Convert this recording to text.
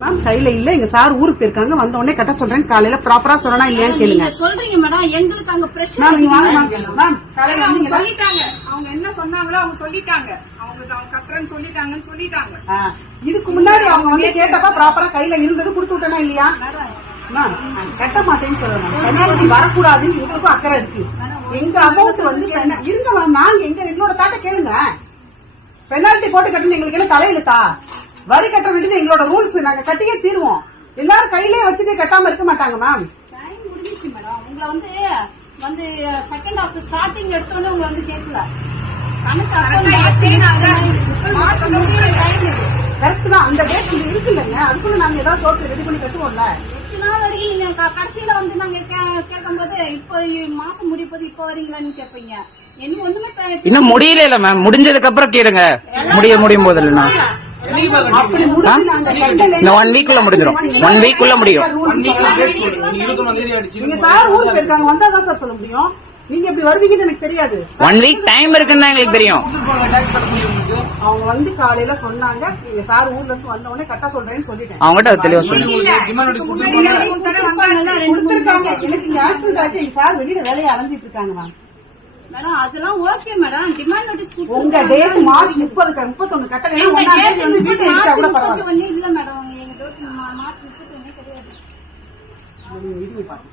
Ma'am கையில இல்ல. எங்க சார் ஊருக்கு போயிருக்காங்க. வந்த உடனே கட்ட சொல்றேன். காலையில ப்ராப்பரா சொல்லனா இல்லையான்னு கேளுங்க. சொல்றீங்க மேடம் எங்களுக்கு அங்க மேம் நீங்க வாங்க மேம் மேம் காலையில அவங்க? சொல்லிட்டாங்க. அவங்க என்ன சொன்னாங்களோ அவங்க சொல்லிட்டாங்க. அவங்களுக்கு அவங்க கத்துறேன்னு சொல்லிட்டாங்கன்னு சொல்லிட்டாங்க. இதுக்கு முன்னாடி அவங்க வந்து கேட்டப்ப ப்ராப்பரா கையில இருந்தது கொடுத்து விட்டனா இல்லையா? மேம் கட்ட மாட்டேன்னு சொல்லணும் பெனால்டி வரக்கூடாதுன்னு இவங்களுக்கும் அக்கறை இருக்கு. எங்க அமௌண்ட் வந்து இருங்க மேம் நாங்க எங்க எங்களோட தாட்ட கேளுங்க. பெனால்டி போட்டு கட்டணும் எங்களுக்கு என்ன தலையிலுத்தா வரி கட்ட வேண்டியது எங்களோட ரூல்ஸ் நாங்க கட்டியே தீருவோம். எல்லாரும் கையிலேயே வச்சுட்டு கட்டாம இருக்க மாட்டாங்க மேம் டைம் முடிஞ்சிச்சு மேடம் உங்களை வந்து வந்து செகண்ட் ஹாஃப் ஸ்டார்டிங் எடுத்தோடனே உங்களை வந்து கேட்கல கரெக்டா தான். அந்த டேட் இருக்கு இல்லைங்க அதுக்குள்ள நாங்க ஏதாவது சோர்ஸ் ரெடி பண்ணி கட்டுவோம்ல. எட்டு நாள் வரைக்கும் நீங்க க- கடைசியில வந்து நாங்க கே- கேட்கும்போது இப்போ மாசம் முடிப்பது இப்போ வரீங்களான்னு கேட்பீங்க இன்னும் முடியல மேம் முடிஞ்சதுக்கு அப்புறம் கேளுங்க. முடிய முடியும் போது இல்லைன்னா. இந்த ஒன் வீக்குள்ள முடிஞ்சிடும் ஒன் வீக்குள்ள முடியும். நீங்க சார் ஊருக்கு போயிருக்காங்க வந்தா தான் சார் சொல்ல முடியும். நீங்க இப்படி வருவீங்கன்னு எனக்கு தெரியாது. ஒன் வீக் டைம் இருக்குன்னு தான் எங்களுக்கு தெரியும். அவங்க வந்து காலையில சொன்னாங்க நீங்க சார் ஊர்ல இருந்து வந்த உடனே கட்ட சொல்றேன்னு சொல்லிட்டேன். அவங்ககிட்ட தெளிவா சொல்லுங்க. கொடுத்திருக்காங்க. எனக்கு இங்க ஆக்சிடென்ட் ஆச்சு. எங்க சார் வெளியில வேலையை அலைஞ்சிட்டு இருக்காங்க மேம் மேடம் அதெல்லாம் ஓகே மேடம். டிமாண்ட் நோட்டீஸ் உங்க டேட் மார்ச் முப்பது முப்பத்தொன்னு தேதி வந்து வீட்டை இடிச்சா கூட பரவாயில்ல. இல்ல மேடம். எங்க டேட் மார்ச் கிடையாது. பாருங்க.